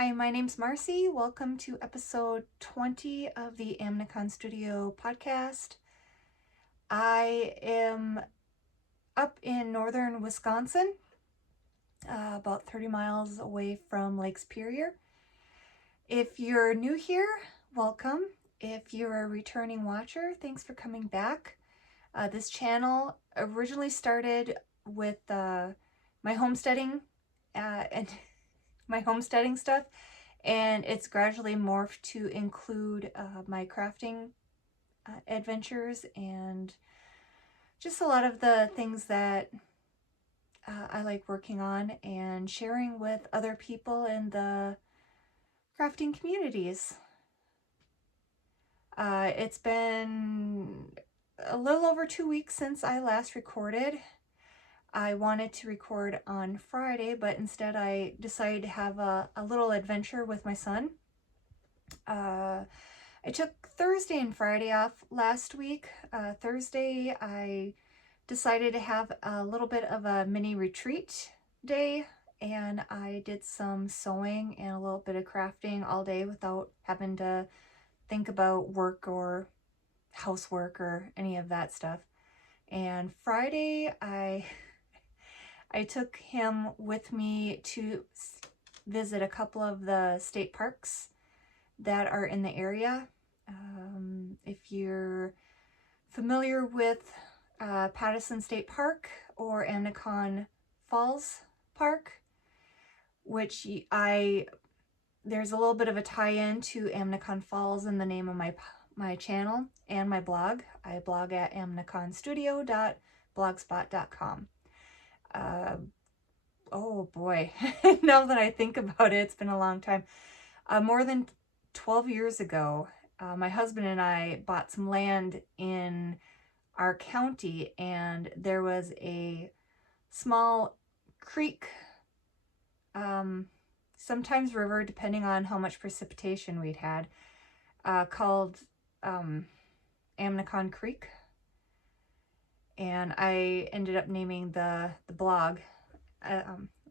Hi, my name's Marcy. Welcome to episode 20 of the Amnicon Studio podcast. I am up in northern Wisconsin, about 30 miles away from Lake Superior. If you're new here, welcome. If you're a returning watcher, thanks for coming back. This channel originally started with my homesteading and my homesteading stuff, and it's gradually morphed to include my crafting adventures and just a lot of the things that I like working on and sharing with other people in the crafting communities. It's been a little over 2 weeks since I last recorded. I wanted to record on Friday, but instead I decided to have a little adventure with my son. I took Thursday and Friday off last week. Thursday I decided to have a little bit of a mini retreat day, and I did some sewing and a little bit of crafting all day without having to think about work or housework or any of that stuff. And Friday I took him with me to visit a couple of the state parks that are in the area. If you're familiar with Pattison State Park or Amnicon Falls Park, which there's a little bit of a tie-in to Amnicon Falls in the name of my channel and my blog. I blog at amniconstudio.blogspot.com. Oh boy, now that I think about it, it's been a long time. More than 12 years ago, my husband and I bought some land in our county, and there was a small creek, sometimes river, depending on how much precipitation we'd had, called Amnicon Creek. And I ended up naming the blog, it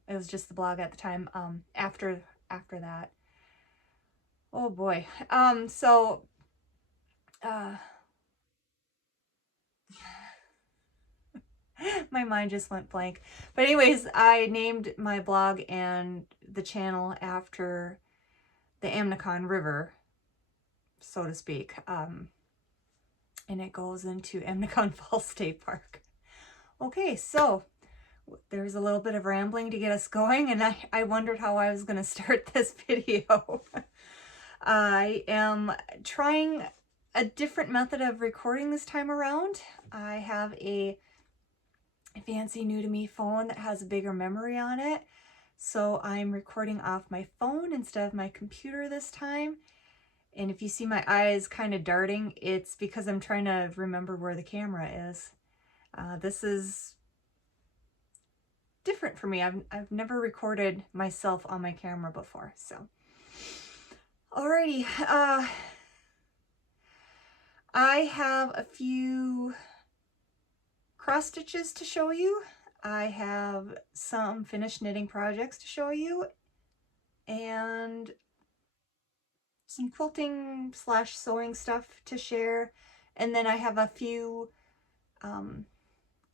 was just the blog at the time, after that. Oh boy. My mind just went blank. But anyways, I named my blog and the channel after the Amnicon River, so to speak. And it goes into Amnicon Falls State Park. Okay, so there's a little bit of rambling to get us going, and I wondered how I was going to start this video. I am trying a different method of recording this time around. I have a fancy new to me phone that has a bigger memory on it, so I'm recording off my phone instead of my computer this time. And if you see my eyes kind of darting, it's because I'm trying to remember where the camera is. This is different for me. I've never recorded myself on my camera before, so. Alrighty, I have a few cross stitches to show you. I have some finished knitting projects to show you, and some quilting / sewing stuff to share. And then I have a few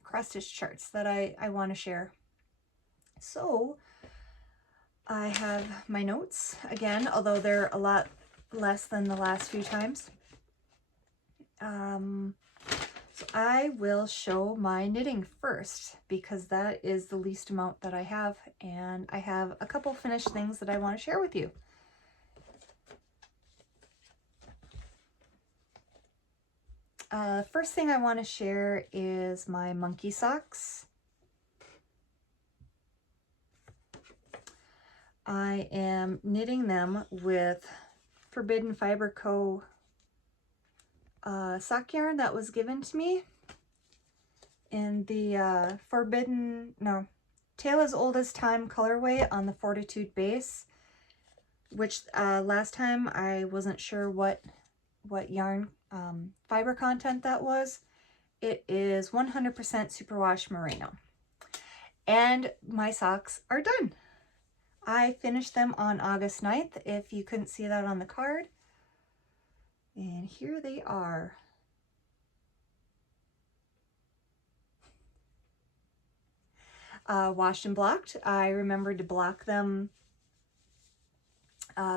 cross stitch charts that I want to share. So I have my notes again, although they're a lot less than the last few times. So I will show my knitting first, because that is the least amount that I have, and I have a couple finished things that I want to share with you. First thing I want to share is my monkey socks. I am knitting them with Forbidden Fiber Co. Sock yarn that was given to me in the Tale as Old as Time colorway on the Fortitude base, which last time I wasn't sure what yarn fiber content that was. It is 100% superwash merino. And my socks are done. I finished them on August 9th, if you couldn't see that on the card. And here they are. Washed and blocked. I remembered to block them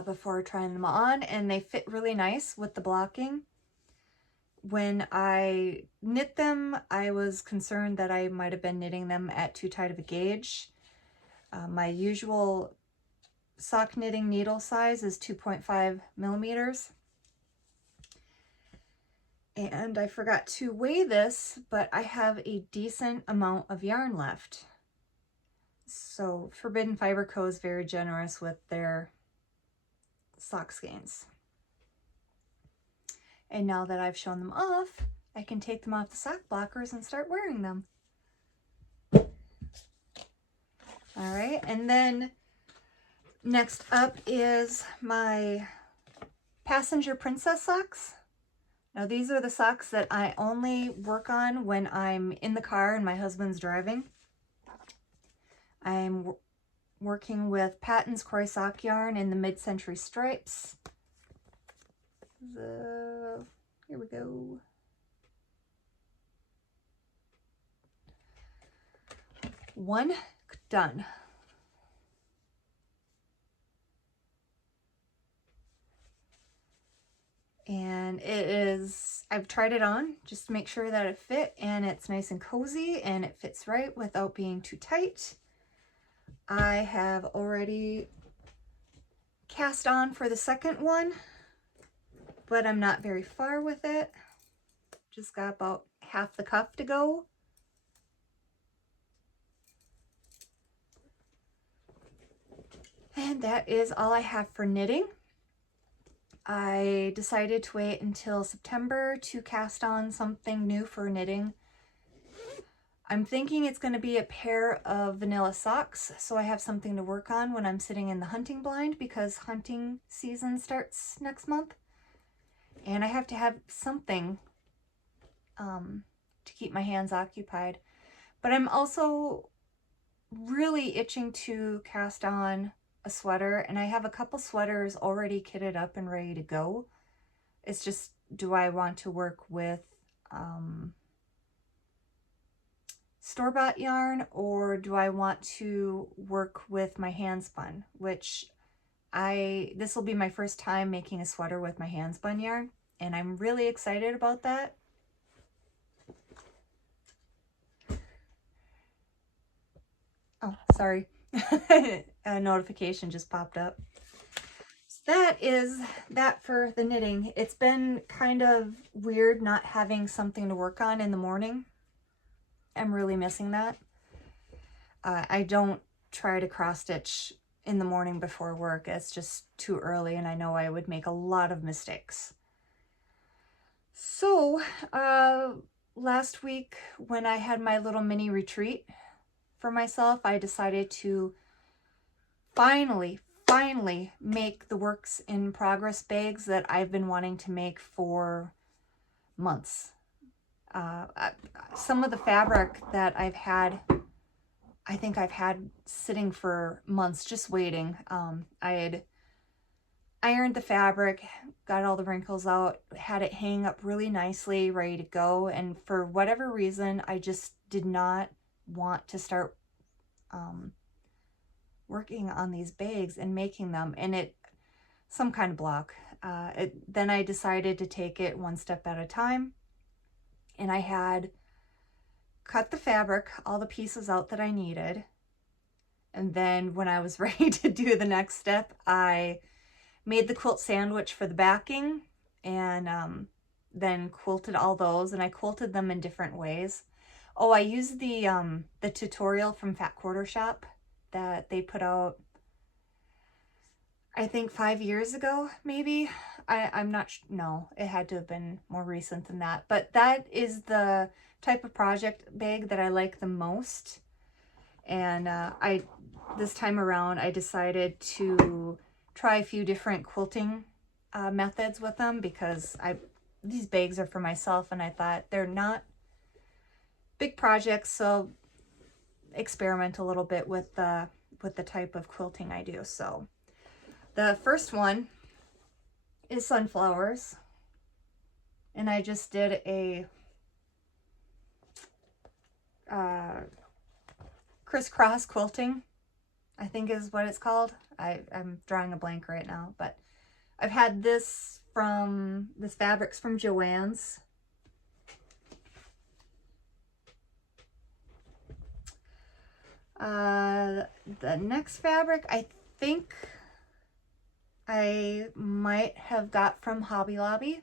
before trying them on, and they fit really nice with the blocking. When I knit them, I was concerned that I might have been knitting them at too tight of a gauge. My usual sock knitting needle size is 2.5 millimeters. And I forgot to weigh this, but I have a decent amount of yarn left. So Forbidden Fiber Co. is very generous with their sock skeins. And now that I've shown them off, I can take them off the sock blockers and start wearing them. All right, and then next up is my Passenger Princess socks. Now these are the socks that I only work on when I'm in the car and my husband's driving. I'm working with Patton's Croy sock yarn in the mid-century stripes. Here we go. One done. And it is, I've tried it on just to make sure that it fit, and it's nice and cozy and it fits right without being too tight. I have already cast on for the second one, but I'm not very far with it. Just got about half the cuff to go. And that is all I have for knitting. I decided to wait until September to cast on something new for knitting. I'm thinking it's going to be a pair of vanilla socks, so I have something to work on when I'm sitting in the hunting blind, because hunting season starts next month. And I have to have something to keep my hands occupied. But I'm also really itching to cast on a sweater, and I have a couple sweaters already kitted up and ready to go. It's just, do I want to work with store-bought yarn, or do I want to work with my hand spun, which this will be my first time making a sweater with my hand spun yarn, and I'm really excited about that. Oh, sorry. A notification just popped up. So that is that for the knitting. It's been kind of weird not having something to work on in the morning. I'm really missing that. I don't try to cross stitch in the morning before work. It's just too early, and I know I would make a lot of mistakes. So last week when I had my little mini retreat for myself, I decided to finally make the works in progress bags that I've been wanting to make for months. Some of the fabric that I've had, I think I've had sitting for months just waiting. I had ironed the fabric, got all the wrinkles out, had it hang up really nicely, ready to go, and for whatever reason I just did not want to start working on these bags and making them, and some kind of block. Then I decided to take it one step at a time, and I had cut the fabric, all the pieces out that I needed, and then when I was ready to do the next step, I made the quilt sandwich for the backing, and then quilted all those, and I quilted them in different ways. Oh, I used the tutorial from Fat Quarter Shop that they put out, I think 5 years ago, maybe. I'm not no, it had to have been more recent than that, but that is the type of project bag that I like the most. And this time around I decided to try a few different quilting methods with them, because these bags are for myself, and I thought they're not big projects, so experiment a little bit with the with the type of quilting I do. So the first one is sunflowers, and I just did a crisscross quilting, I think is what it's called. I'm drawing a blank right now, but I've had this fabric's from Joann's. The next fabric I think I might have got from Hobby Lobby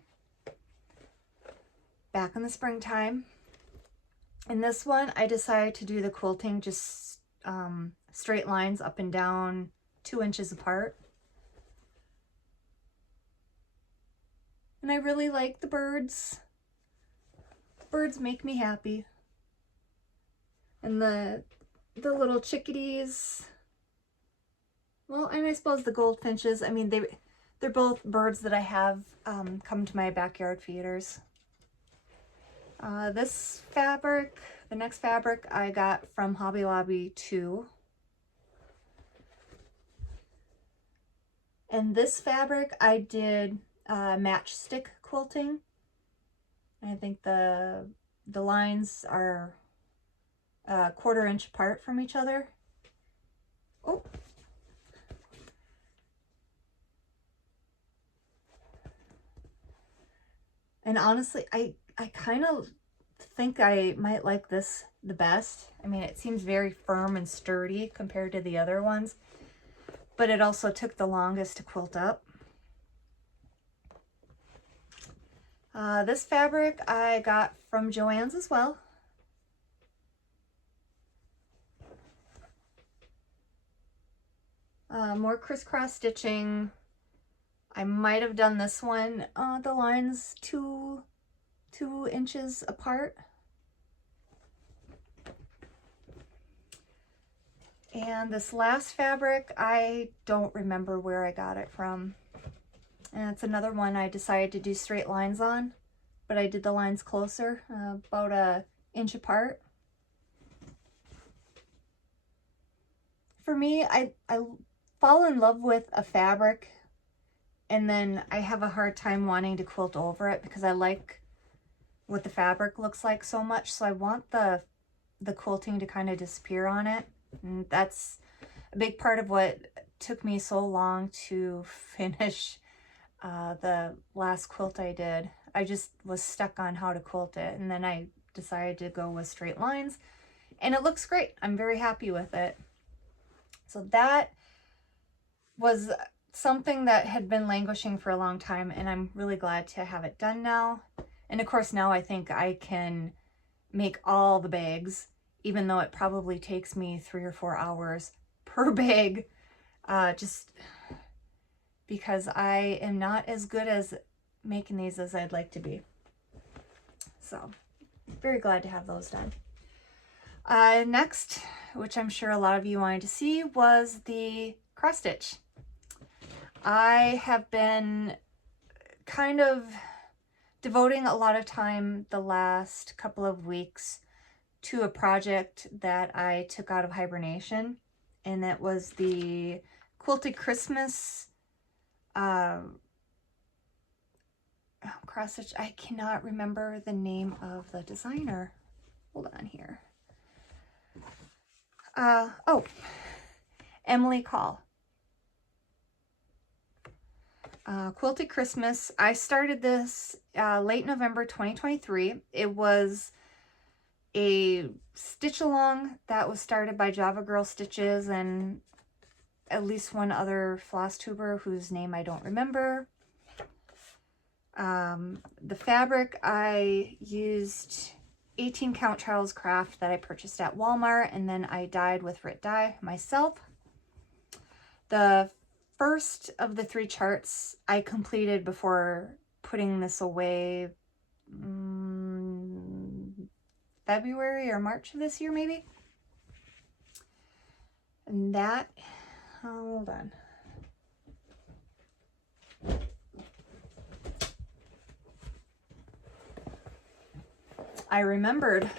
back in the springtime. In this one, I decided to do the quilting just straight lines up and down 2 inches apart. And I really like the birds. Birds make me happy. And the little chickadees. Well, and I suppose the goldfinches. I mean, they're both birds that I have come to my backyard feeders. This fabric, the next fabric I got from Hobby Lobby too. And this fabric I did matchstick quilting. I think the lines are a 1/4 inch apart from each other. Oh. And honestly, I kind of think I might like this the best. I mean, it seems very firm and sturdy compared to the other ones, but it also took the longest to quilt up. This fabric I got from Joann's as well. More crisscross stitching. I might have done this one, the lines 2 inches apart. And this last fabric, I don't remember where I got it from. And it's another one I decided to do straight lines on, but I did the lines closer, about 1 inch apart. For me, I fall in love with a fabric and then I have a hard time wanting to quilt over it because I like what the fabric looks like so much. So I want the quilting to kind of disappear on it. And that's a big part of what took me so long to finish the last quilt I did. I just was stuck on how to quilt it, and then I decided to go with straight lines, and it looks great. I'm very happy with it. So that was something that had been languishing for a long time, and I'm really glad to have it done now. And of course now I think I can make all the bags, even though it probably takes me 3 or 4 hours per bag, just because I am not as good as making these as I'd like to be. So very glad to have those done. Next, which I'm sure a lot of you wanted to see, was the cross stitch. I have been kind of devoting a lot of time the last couple of weeks to a project that I took out of hibernation, and that was the Quilted Christmas cross stitch. I cannot remember the name of the designer. Hold on here. Oh, Emily Call. Quilted Christmas. I started this late November 2023. It was a stitch along that was started by Java Girl Stitches and at least one other floss tuber whose name I don't remember. The fabric, I used 18 count Charles Craft that I purchased at Walmart, and then I dyed with Rit Dye myself. The first of the 3 charts I completed before putting this away February or March of this year, maybe. And that, hold on. I remembered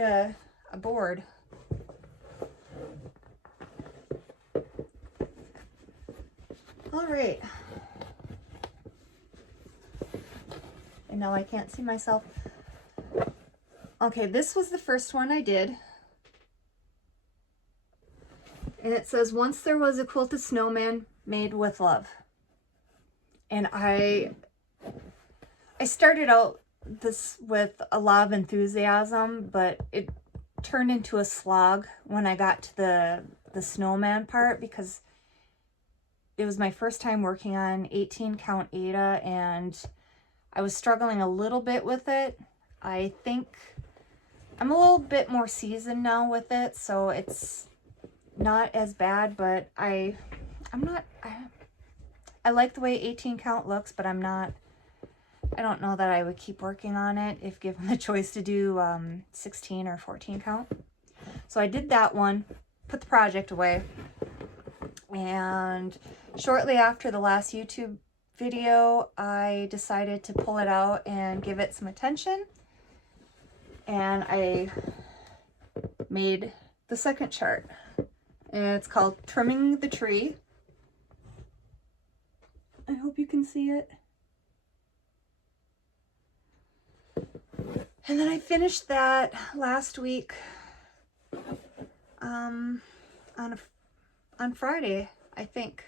a board. right. And now I can't see myself. Okay, this was the first one I did. And it says, once there was a quilted snowman made with love. And I started out this with a lot of enthusiasm, but it turned into a slog when I got to the snowman part, because it was my first time working on 18 count Aida, and I was struggling a little bit with it. I think I'm a little bit more seasoned now with it, so it's not as bad, but I like the way 18 count looks, but I don't know that I would keep working on it if given the choice to do 16 or 14 count. So I did that one, put the project away, and shortly after the last YouTube video, I decided to pull it out and give it some attention. And I made the second chart. And it's called Trimming the Tree. I hope you can see it. And then I finished that last week on Friday, I think.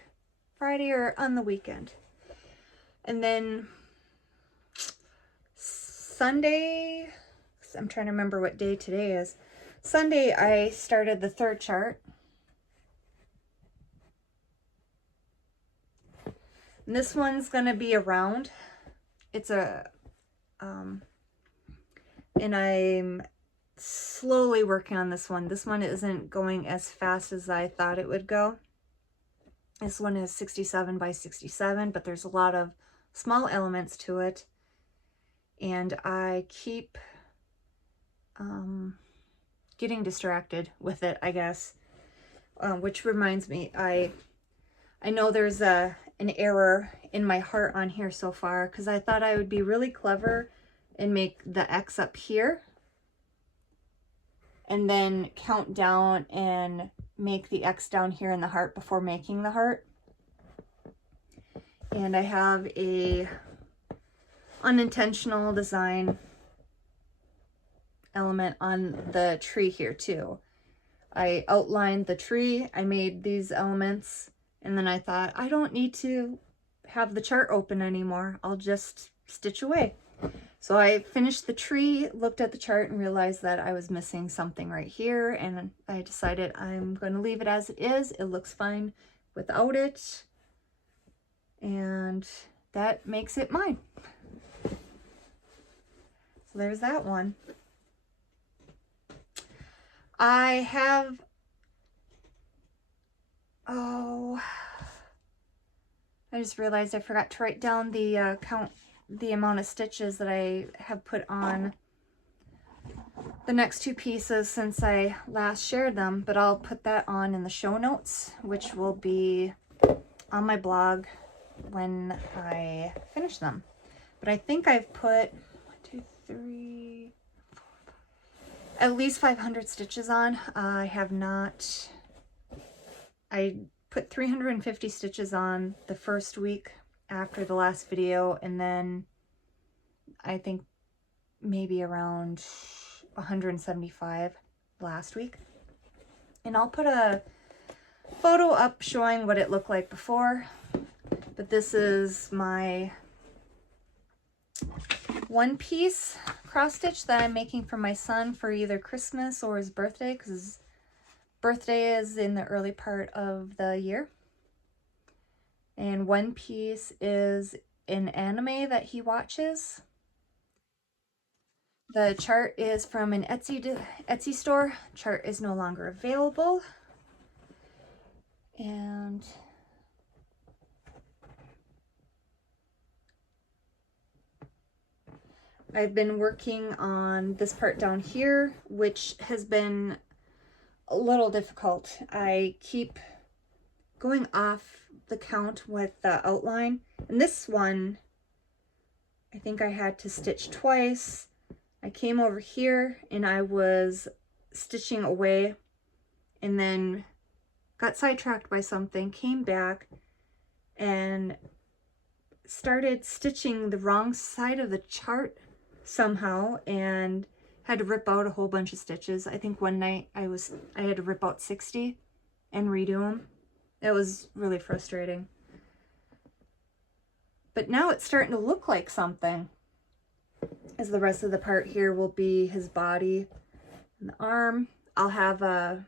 Friday or on the weekend. And then Sunday, I'm trying to remember what day today is. Sunday, I started the third chart. And this one's going to be a round. It's a, and I'm slowly working on this one. This one isn't going as fast as I thought it would go. This one is 67 by 67, but there's a lot of small elements to it. And I keep getting distracted with it, I guess. Which reminds me, I know there's an error in my heart on here so far, because I thought I would be really clever and make the X up here and then count down and make the X down here in the heart before making the heart. And I have a unintentional design element on the tree here too. I outlined the tree, I made these elements, and then I thought, I don't need to have the chart open anymore. I'll just stitch away. So I finished the tree, looked at the chart, and realized that I was missing something right here, and I decided I'm going to leave it as it is. It looks fine without it, and that makes it mine. So there's that one. I have, I just realized I forgot to write down the the amount of stitches that I have put on the next two pieces since I last shared them, but I'll put that on in the show notes, which will be on my blog when I finish them. But I think I've put 1, 2, 3, 4, 5, at least 500 stitches on. I have not, I put 350 stitches on the first week after the last video, and then I think maybe around 175 last week. And I'll put a photo up showing what it looked like before, but this is my one piece cross stitch that I'm making for my son for either Christmas or his birthday, because his birthday is in the early part of the year. And one piece is an anime that he watches. The chart is from an Etsy store. Chart is no longer available. And I've been working on this part down here, which has been a little difficult. I keep going off the count with the outline, and this one I think I had to stitch twice. I came over here and I was stitching away and then got sidetracked by something, came back, and started stitching the wrong side of the chart somehow and had to rip out a whole bunch of stitches. I think one night I had to rip out 60 and redo them. It was really frustrating. But now it's starting to look like something, as the rest of the part here will be his body and the arm. I have a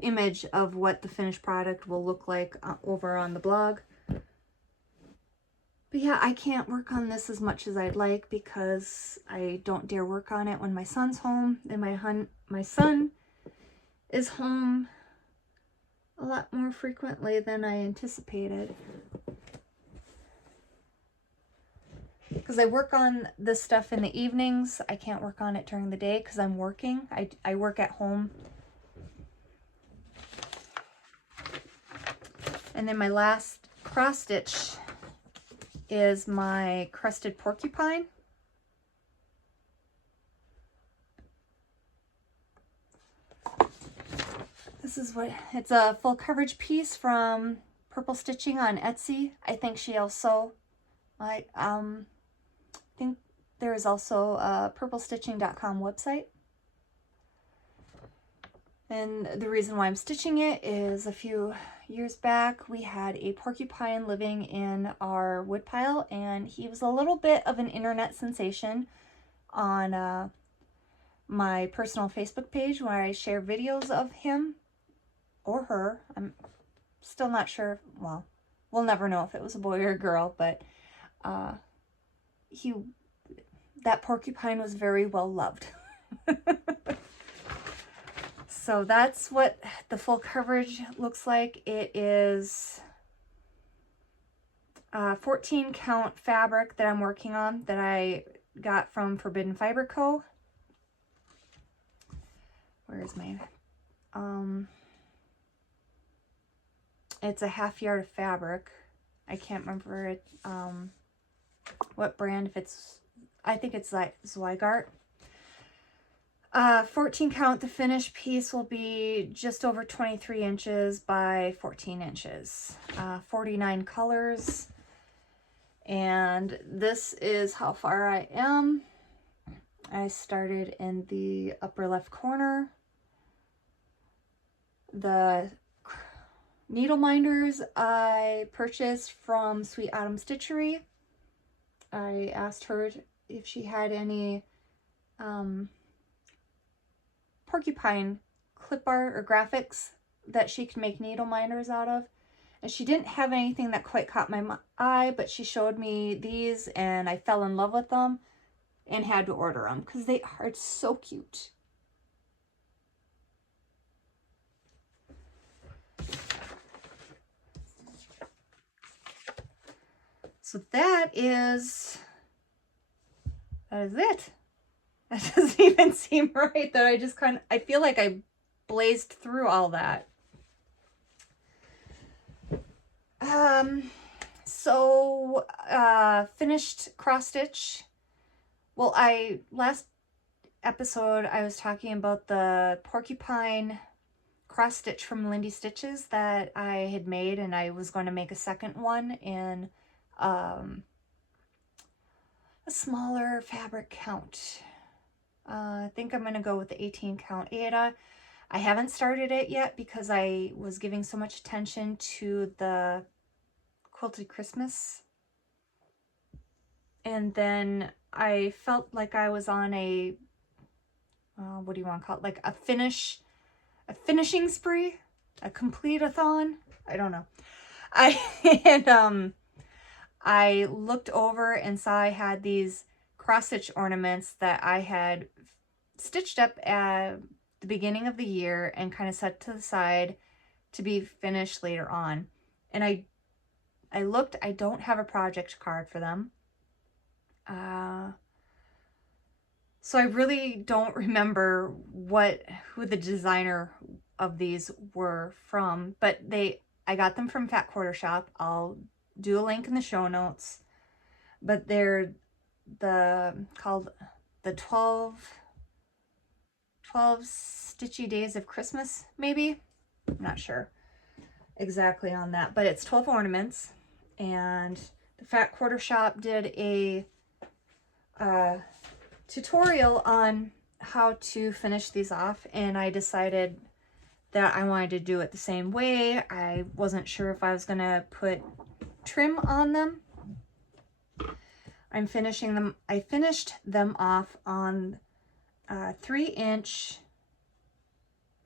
image of what the finished product will look like over on the blog. But yeah, I can't work on this as much as I'd like because I don't dare work on it when my son's home, and my son is home a lot more frequently than I anticipated. Because I work on this stuff in the evenings. I can't work on it during the day because I'm working. I work at home. And then my last cross stitch is my Crested Porcupine. This is what, it's a full coverage piece from Purple Stitching on Etsy. I think she also, I think there is also a purplestitching.com website. And the reason why I'm stitching it is a few years back, we had a porcupine living in our woodpile, and he was a little bit of an internet sensation on my personal Facebook page where I share videos of him or her. I'm still not sure. Well, we'll never know if it was a boy or a girl, but that porcupine was very well loved. So that's what the full coverage looks like. It is 14 count fabric that I'm working on that I got from Forbidden Fiber Co. Where is my, it's a half yard of fabric. I can't remember it, what brand, if it's, I think it's like Zweigart. 14 count, the finished piece will be just over 23 inches by 14 inches. 49 colors. And this is how far I am. I started in the upper left corner. The needle minders I purchased from Sweet Autumn Stitchery. I asked her if she had any porcupine clip art or graphics that she could make needle minders out of. And she didn't have anything that quite caught my eye, but she showed me these and I fell in love with them and had to order them because they are so cute. So that is it. That doesn't even seem right that I feel like I blazed through all that. So finished cross stitch. Well, last episode I was talking about the porcupine cross stitch from Lindy Stitches that I had made, and I was going to make a second one in a smaller fabric count. I think I'm going to go with the 18 count Aida. I haven't started it yet because I was giving so much attention to the Quilted Christmas. And then I felt like I was on a, what do you want to call it? Like a finishing spree? A complete-a-thon? I don't know. I looked over and saw I had these cross-stitch ornaments that I had stitched up at the beginning of the year and kind of set to the side to be finished later on. And I looked, I don't have a project card for them. So I really don't remember who the designer of these were from, but I got them from Fat Quarter Shop. I'll do a link in the show notes, but they're called the 12 Stitchy Days of Christmas, maybe? I'm not sure. exactly on that, but it's 12 ornaments, and the Fat Quarter Shop did a tutorial on how to finish these off, and I decided that I wanted to do it the same way. I wasn't sure if I was gonna put trim on them. I'm finishing them. I finished them off on 3-inch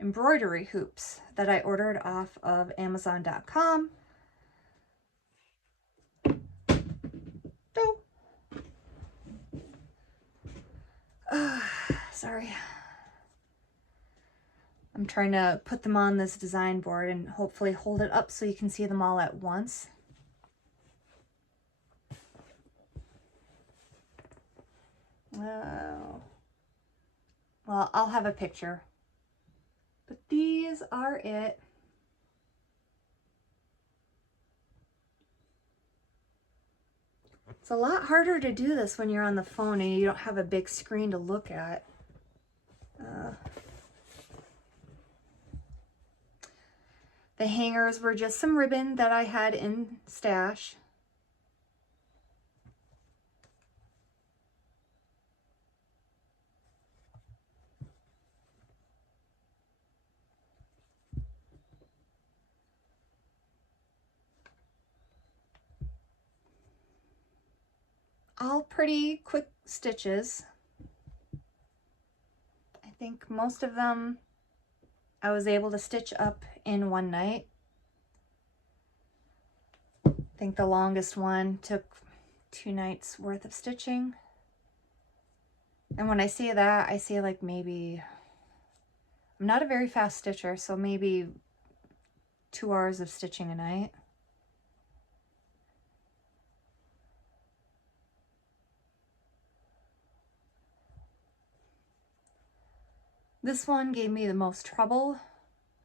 embroidery hoops that I ordered off of Amazon.com. Sorry. I'm trying to put them on this design board and hopefully hold it up so you can see them all at once. Well, I'll have a picture. But these are it. It's a lot harder to do this when you're on the phone and you don't have a big screen to look at. The hangers were just some ribbon that I had in stash. All pretty quick stitches. I think most of them I was able to stitch up in one night. I think the longest one took 2 nights worth of stitching. And when I say that, I say like maybe, I'm not a very fast stitcher, so maybe 2 hours of stitching a night. This one gave me the most trouble.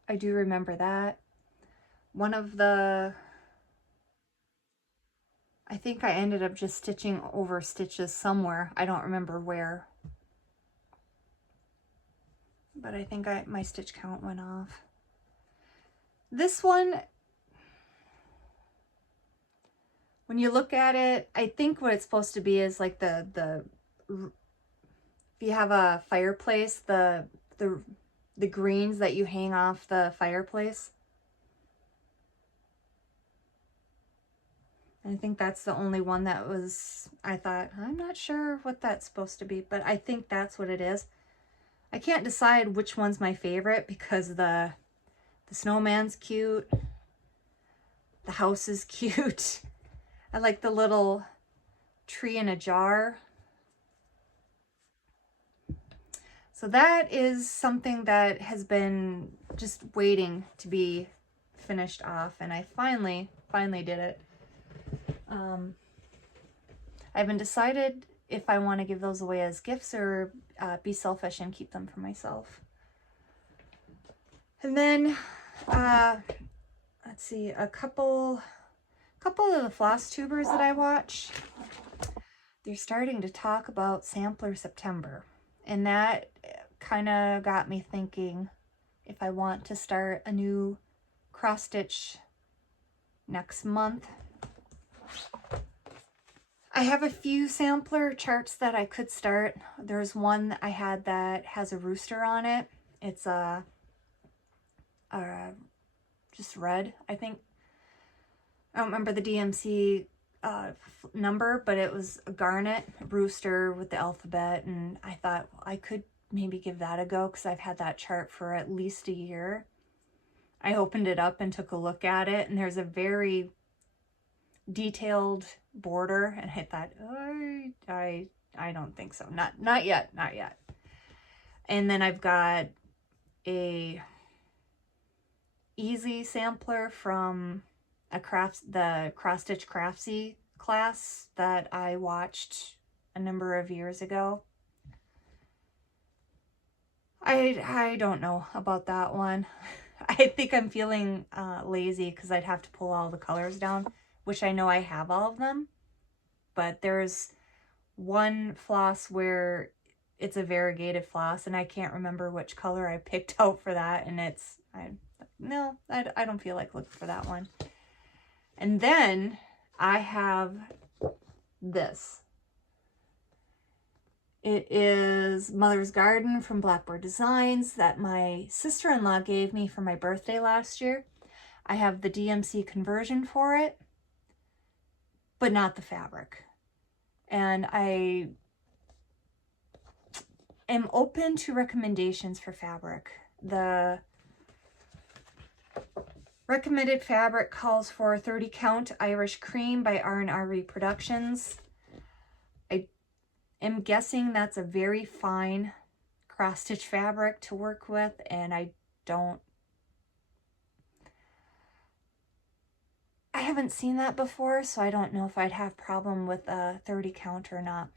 I do remember that. One of the, I think I ended up just stitching over stitches somewhere. I don't remember where. But I think my stitch count went off. This one, when you look at it, I think what it's supposed to be is like if you have a fireplace, the greens that you hang off the fireplace. I think that's the only one that was, I thought, I'm not sure what that's supposed to be, but I think that's what it is. I can't decide which one's my favorite because the snowman's cute. The house is cute. I like the little tree in a jar. So that is something that has been just waiting to be finished off, and I finally did it. I haven't decided if I want to give those away as gifts or be selfish and keep them for myself. And then, let's see, a couple of the floss tubers that I watch, they're starting to talk about Sampler September. And that kind of got me thinking if I want to start a new cross stitch next month. I have a few sampler charts that I could start. There's one I had that has a rooster on it. It's just red, I think. I don't remember the DMC number, but it was a garnet rooster with the alphabet, and I thought I could maybe give that a go because I've had that chart for at least a year. I opened it up and took a look at it, and there's a very detailed border, and I thought, I don't think so. Not yet. And then I've got a easy sampler from the Cross Stitch Craftsy class that I watched a number of years ago. I don't know about that one. I think I'm feeling lazy because I'd have to pull all the colors down, which I know I have all of them, but there's one floss where it's a variegated floss, and I can't remember which color I picked out for that, and it's no, I don't feel like looking for that one. And then I have this. It is Mother's Garden from Blackboard Designs that my sister-in-law gave me for my birthday last year. I have the DMC conversion for it, but not the fabric. And I am open to recommendations for fabric. The recommended fabric calls for 30 count Irish Cream by R&R Reproductions. I am guessing that's a very fine cross-stitch fabric to work with, and I haven't seen that before, so I don't know if I'd have problem with a 30 count or not.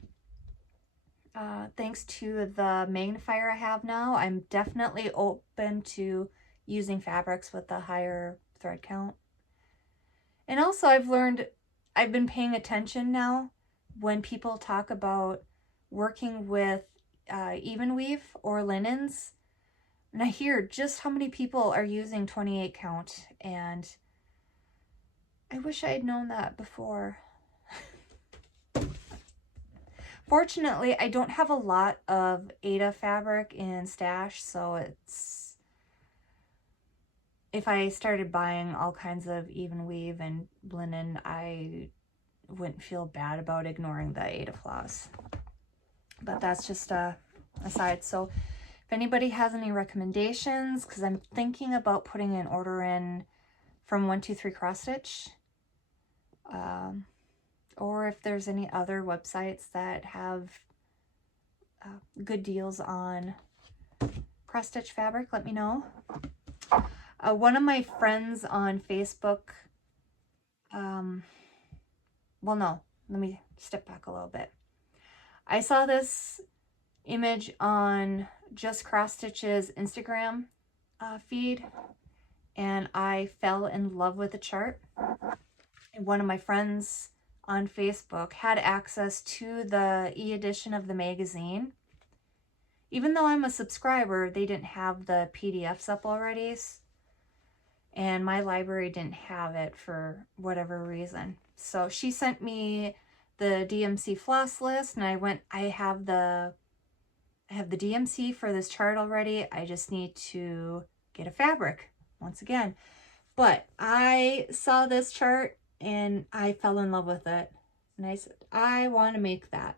Thanks to the magnifier I have now, I'm definitely open to using fabrics with a higher thread count. And also I've been paying attention now when people talk about working with even weave or linens, and I hear just how many people are using 28 count, and I wish I had known that before. Fortunately, I don't have a lot of Aida fabric in stash, so if I started buying all kinds of even weave and linen, I wouldn't feel bad about ignoring the Aida floss. But that's just a aside. So if anybody has any recommendations, because I'm thinking about putting an order in from 123 Cross Stitch, or if there's any other websites that have good deals on cross stitch fabric, let me know. One of my friends on Facebook, well, no, let me step back a little bit. I saw this image on Just Cross Stitch's Instagram feed, and I fell in love with the chart. And one of my friends on Facebook had access to the e-edition of the magazine. Even though I'm a subscriber, they didn't have the PDFs up already, and my library didn't have it for whatever reason. So she sent me the DMC floss list, and I have the DMC for this chart already. I just need to get a fabric once again. But I saw this chart and I fell in love with it. And I said, I want to make that.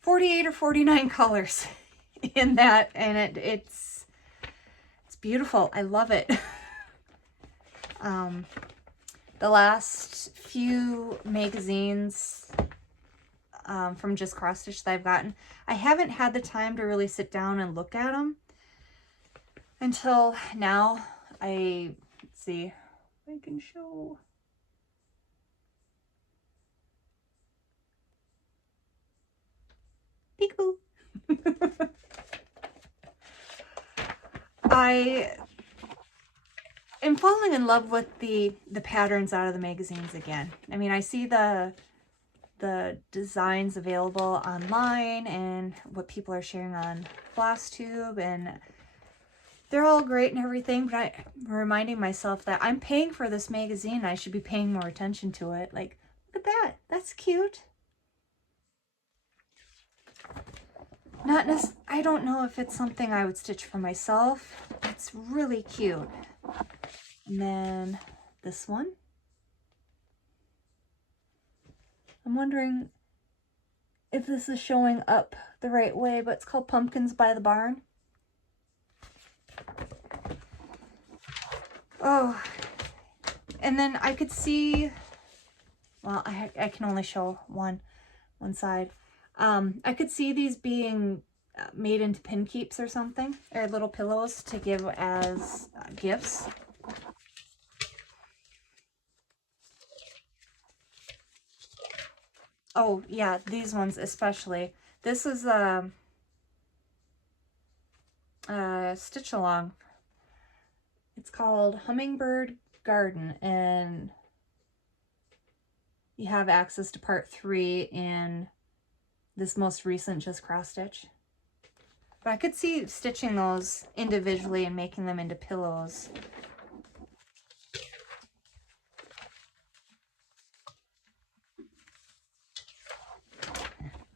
48 or 49 colors in that, and it's beautiful. I love it. The last few magazines from Just Cross Stitch that I've gotten, I haven't had the time to really sit down and look at them until now. Let's see if I can show. Peekaboo. I am falling in love with the patterns out of the magazines again. I mean, I see the designs available online and what people are sharing on FlossTube, and they're all great and everything, but I'm reminding myself that I'm paying for this magazine. I should be paying more attention to it. Like, look at that. That's cute. I don't know if it's something I would stitch for myself. It's really cute. And then this one. I'm wondering if this is showing up the right way, but it's called Pumpkins by the Barn. Oh, and then I could see, well, I can only show one side. I could see these being made into pin keeps or something, or little pillows to give as gifts. Oh yeah, these ones especially. This is a stitch along. It's called Hummingbird Garden, and you have access to part 3 in this most recent Just Cross Stitch. But I could see stitching those individually and making them into pillows.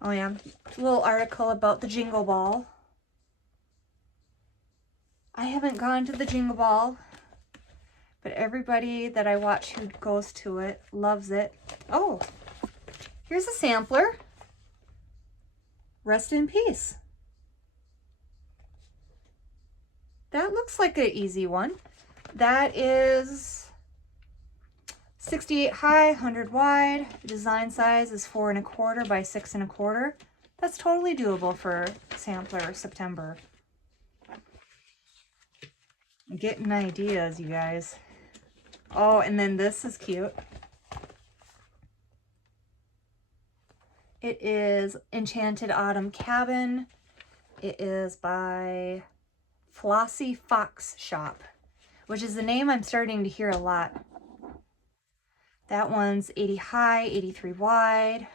Oh yeah, a little article about the Jingle Ball. I haven't gone to the Jingle Ball, but everybody that I watch who goes to it loves it. Oh, here's a sampler. Rest in peace. That looks like an easy one. That is 68 high, 100 wide. Design size is 4 1/4 by 6 1/4. That's totally doable for sampler September. I'm getting ideas, you guys. Oh, and then this is cute. It is Enchanted Autumn Cabin. It is by Flossy Fox Shop, which is the name I'm starting to hear a lot. That one's 80 high, 83 wide.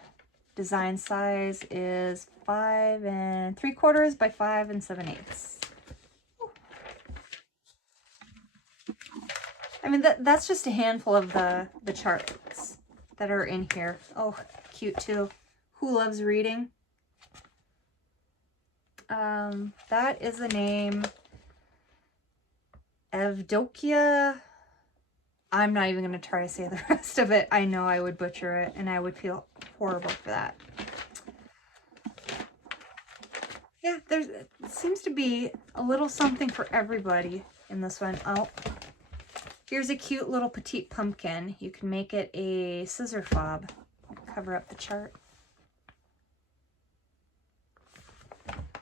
Design size is 5 3/4 by 5 7/8. I mean, that's just a handful of the charts that are in here. Oh, cute too. Who loves reading? That is the name Evdokia. I'm not even going to try to say the rest of it. I know I would butcher it, and I would feel horrible for that. Yeah, it seems to be a little something for everybody in this one. Oh, here's a cute little petite pumpkin. You can make it a scissor fob. Cover up the chart.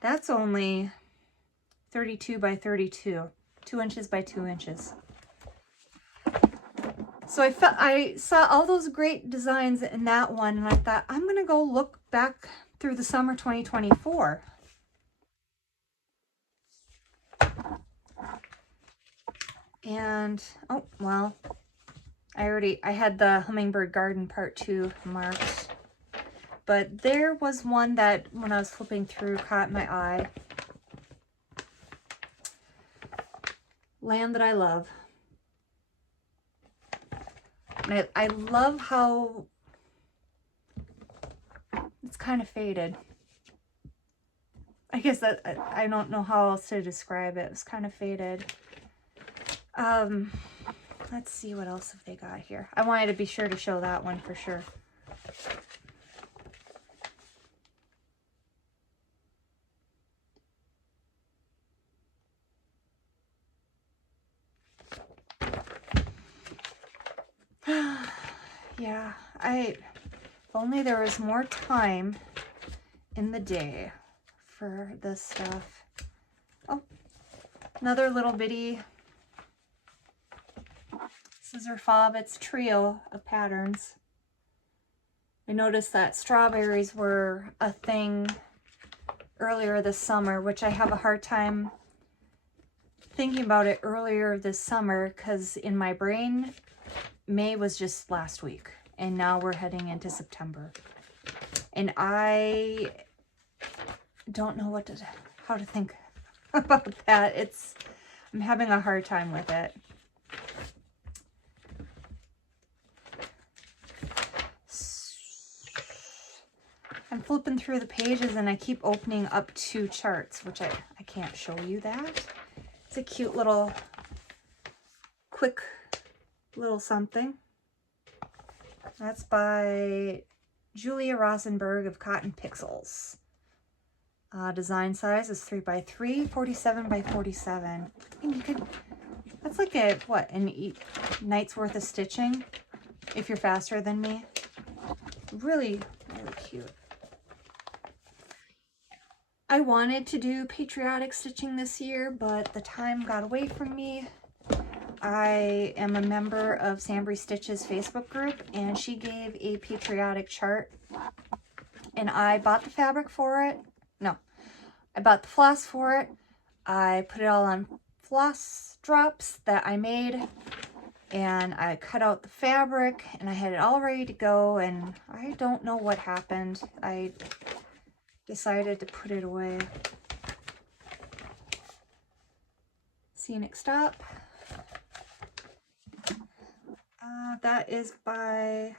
That's only 32 by 32, 2 inches by 2 inches. So I saw all those great designs in that one, and I thought, I'm going to go look back through the summer 2024. And, oh, well, I had the Hummingbird Garden Part 2 marked. But there was one that, when I was flipping through, caught my eye. Land That I Love. And I love how it's kind of faded. I guess that, I don't know how else to describe it. It was kind of faded. Let's see what else have they got here. I wanted to be sure to show that one for sure. Yeah, if only there was more time in the day for this stuff. Oh, another little bitty scissor fob. It's a trio of patterns. I noticed that strawberries were a thing earlier this summer, which I have a hard time thinking about it earlier this summer because in my brain, May was just last week, and now we're heading into September. And I don't know how to think about that. I'm having a hard time with it. I'm flipping through the pages and I keep opening up 2 charts, which I can't show you that. It's a cute little, quick little something. That's by Julia Rosenberg of Cotton Pixels. Design size is 3 by 3, 47 by 47. And that's like a night's worth of stitching if you're faster than me. Really, really cute. I wanted to do patriotic stitching this year, but the time got away from me. I am a member of Sambry Stitch's Facebook group, and she gave a patriotic chart, and I bought the fabric for it. No, I bought the floss for it. I put it all on floss drops that I made, and I cut out the fabric, and I had it all ready to go, and I don't know what happened. I decided to put it away. Scenic Stop. That is by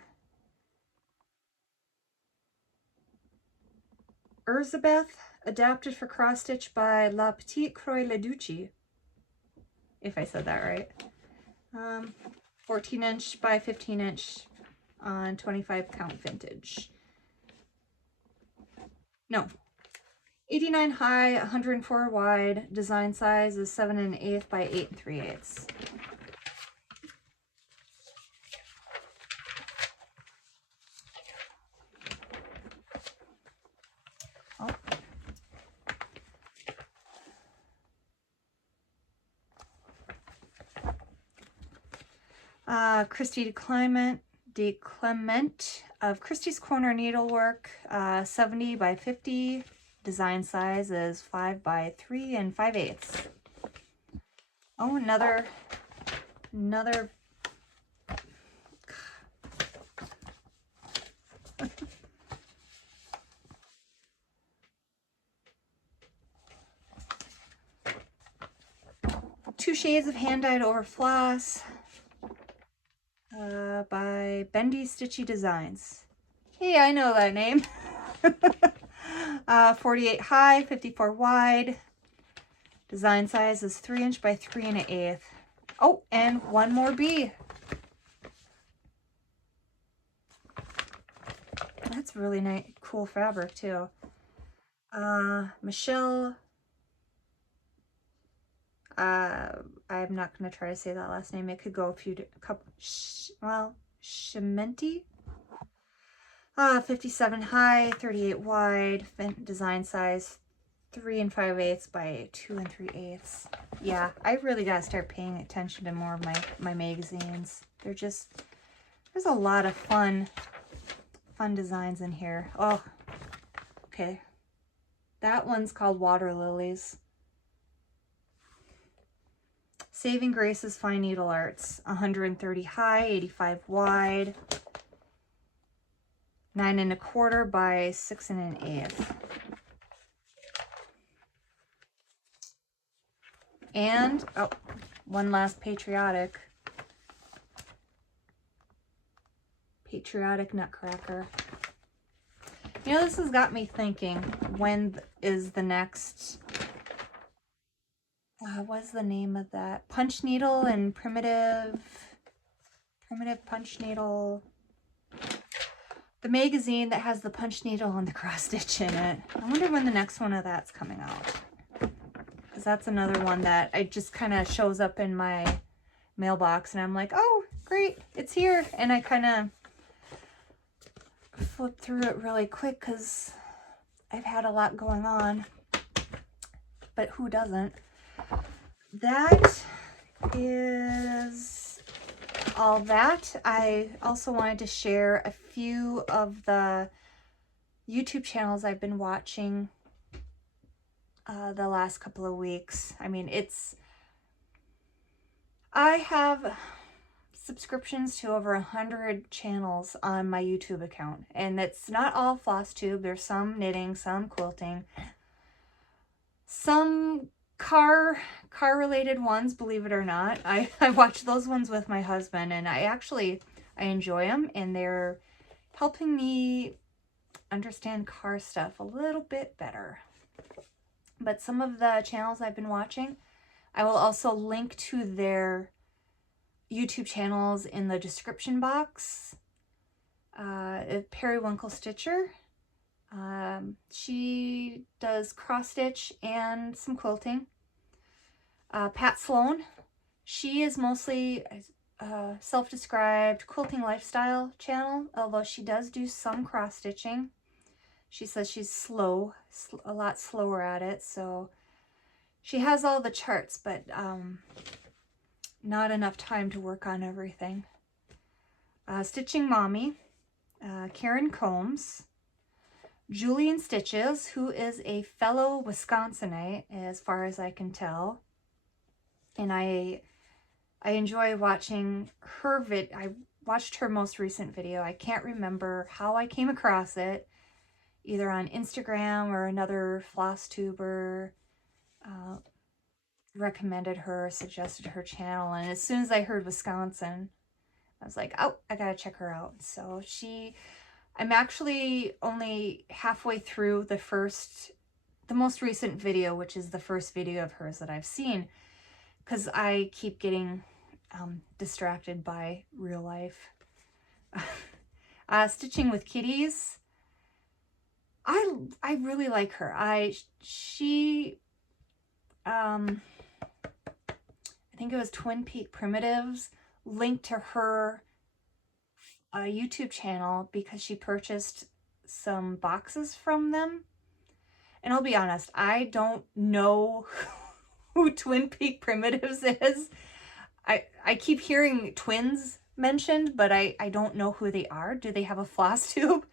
Elizabeth, adapted for cross stitch by La Petite Croix Leducci, if I said that right. 14 inch by 15 inch on 25 count vintage. No, 89 high, 104 wide. Design size is 7 1/8 by 8 3/8. Christy DeClement of Christie's Corner Needlework, 70 by 50. Design size is 5 by 3 and 5/8. Oh, another Two Shades of Hand Dyed Over Floss by Bendy Stitchy Designs. Hey, I know that name. 48 high, 54 wide. Design size is 3 inch by 3 1/8. Oh, and one more B. That's really nice, cool fabric too. Michelle. I'm not going to try to say that last name. It could go Shimenti. 57 high, 38 wide. Design size 3 5/8 by 2 3/8. Yeah, I really got to start paying attention to more of my magazines. There's a lot of fun designs in here. Oh, okay. That one's called Water Lilies. Saving Grace's Fine Needle Arts, 130 high, 85 wide, 9 1/4 by 6 1/8. And, oh, one last patriotic Nutcracker. You know, this has got me thinking, when is the next, what's the name of that? Punch Needle and Primitive Punch Needle. The magazine that has the punch needle and the cross stitch in it. I wonder when the next one of that's coming out. Because that's another one that I just kind of shows up in my mailbox and I'm like, oh, great, it's here. And I kind of flip through it really quick because I've had a lot going on. But who doesn't? That is all that. I also wanted to share a few of the YouTube channels I've been watching the last couple of weeks. I mean, I have subscriptions to over 100 channels on my YouTube account, and it's not all floss tube. There's some knitting, some quilting, some car related ones, believe it or not. I watch those ones with my husband, and I enjoy them, and they're helping me understand car stuff a little bit better. But some of the channels I've been watching, I will also link to their YouTube channels in the description box. Periwinkle Stitcher. She does cross stitch and some quilting. Pat Sloan. She is mostly a self-described quilting lifestyle channel, although she does do some cross stitching. She says she's a lot slower at it, so she has all the charts, but not enough time to work on everything. Stitching Mommy, Karen Combs, Julian Stitches, who is a fellow Wisconsinite, as far as I can tell. And I enjoy watching her I watched her most recent video. I can't remember how I came across it, either on Instagram or another floss tuber. recommended her, suggested her channel, and as soon as I heard Wisconsin, I was like, oh, I gotta check her out. So I'm actually only halfway through the most recent video, which is the first video of hers that I've seen, because I keep getting distracted by real life. Stitching with Kitties. I really like her. She I think it was Twin Peak Primitives linked to her YouTube channel because she purchased some boxes from them. And I'll be honest, I don't know who Twin Peak Primitives is. I keep hearing twins mentioned, but I don't know who they are. Do they have a floss tube?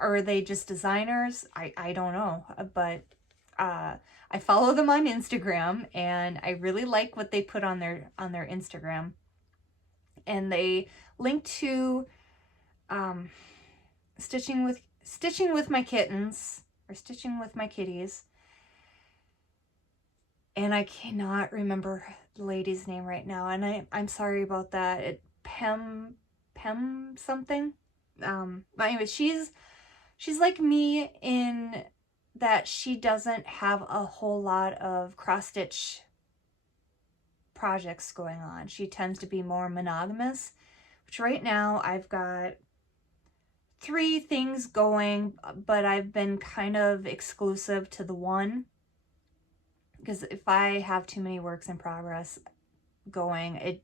Are they just designers? I don't know. But I follow them on Instagram, and I really like what they put on their Instagram. And they link to stitching with my kittens, or stitching with my kitties. And I cannot remember the lady's name right now, and I'm sorry about that. Pem something. But anyway, she's like me in that she doesn't have a whole lot of cross stitch projects going on. She tends to be more monogamous, which right now I've got 3 things going, but I've been kind of exclusive to the one, because if I have too many works in progress going,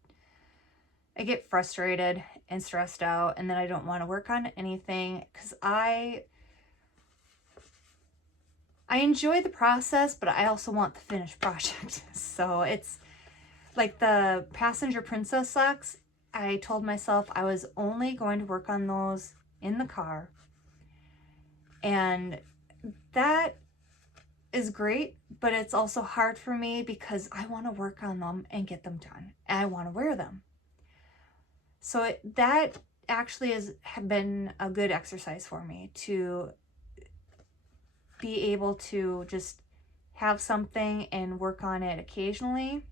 I get frustrated and stressed out, and then I don't want to work on anything, because I enjoy the process, but I also want the finished project. So it's like the Passenger Princess socks. I told myself I was only going to work on those in the car, and that is great, but it's also hard for me because I want to work on them and get them done, and I want to wear them. So that actually has been a good exercise for me, to be able to just have something and work on it occasionally,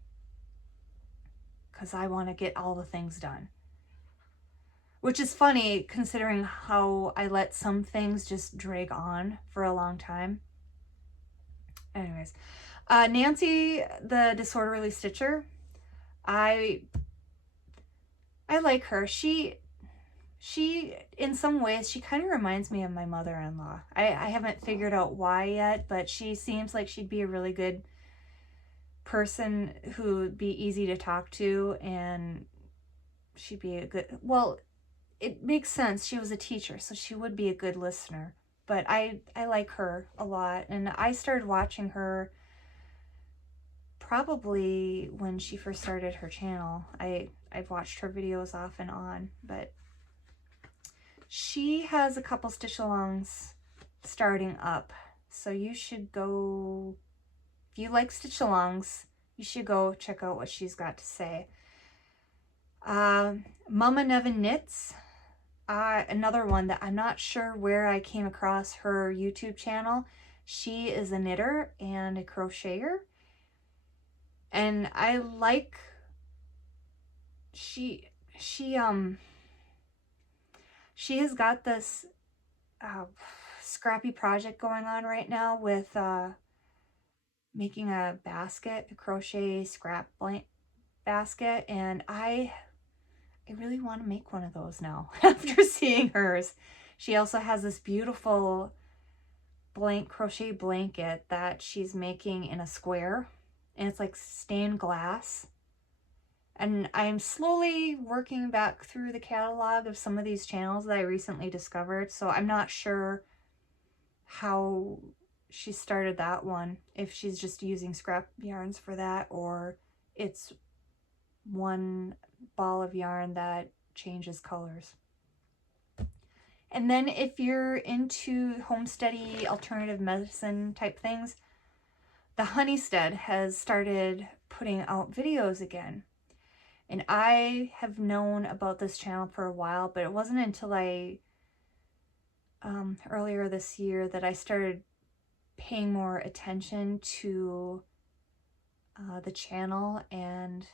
because I want to get all the things done. Which is funny considering how I let some things just drag on for a long time. Anyways, Nancy, the Disorderly Stitcher, I like her. She in some ways, she kind of reminds me of my mother-in-law. I haven't figured out why yet, but she seems like she'd be a really good person who'd be easy to talk to, and she'd be a good, well, it makes sense. She was a teacher, so she would be a good listener. But I like her a lot, and I started watching her probably when she first started her channel. I've watched her videos off and on, but she has a couple stitch alongs starting up, so you should go, if you like stitch alongs, you should go check out what she's got to say. Mama Nevin Knits, another one that I'm not sure where I came across her YouTube channel. She is a knitter and a crocheter, and I like, she has got this scrappy project going on right now with making a basket, a crochet scrap blank basket, and I really want to make one of those now after seeing hers. She also has this beautiful blank crochet blanket that she's making in a square, and it's like stained glass. And I'm slowly working back through the catalog of some of these channels that I recently discovered, so I'm not sure how she started that one, if she's just using scrap yarns for that, or it's one ball of yarn that changes colors. And then if you're into homesteady alternative medicine type things, the Honeystead has started putting out videos again. And I have known about this channel for a while, but it wasn't until earlier this year that I started paying more attention to the channel and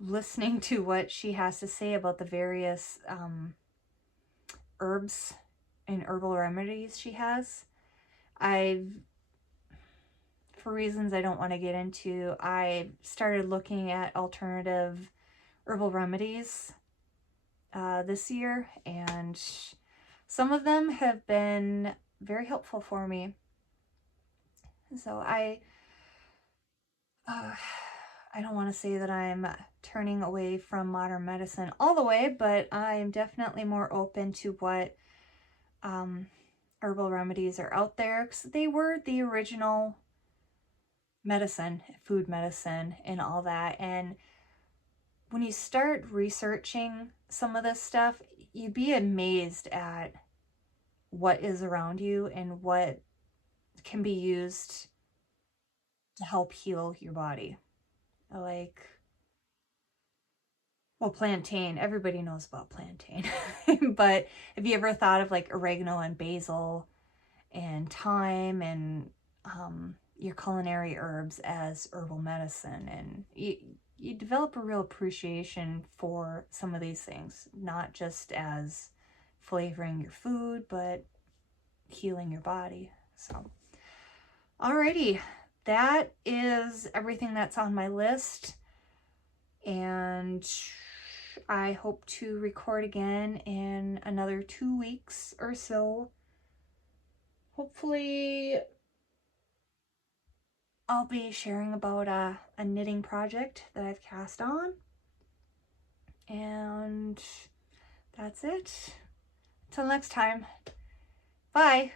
listening to what she has to say about the various herbs and herbal remedies she has. For reasons I don't want to get into, I started looking at alternative herbal remedies this year, and some of them have been very helpful for me. So uh, I don't want to say that I'm turning away from modern medicine all the way, but I'm definitely more open to what herbal remedies are out there, because they were the original medicine, food medicine, and all that. And when you start researching some of this stuff, you'd be amazed at what is around you and what can be used to help heal your body. Like, well, plantain, everybody knows about plantain. But have you ever thought of like oregano and basil and thyme and your culinary herbs as herbal medicine? And you develop a real appreciation for some of these things, not just as flavoring your food, but healing your body. So, alrighty, that is everything that's on my list. And I hope to record again in another 2 weeks or so. Hopefully, I'll be sharing about a knitting project that I've cast on. And that's it. Till next time. Bye.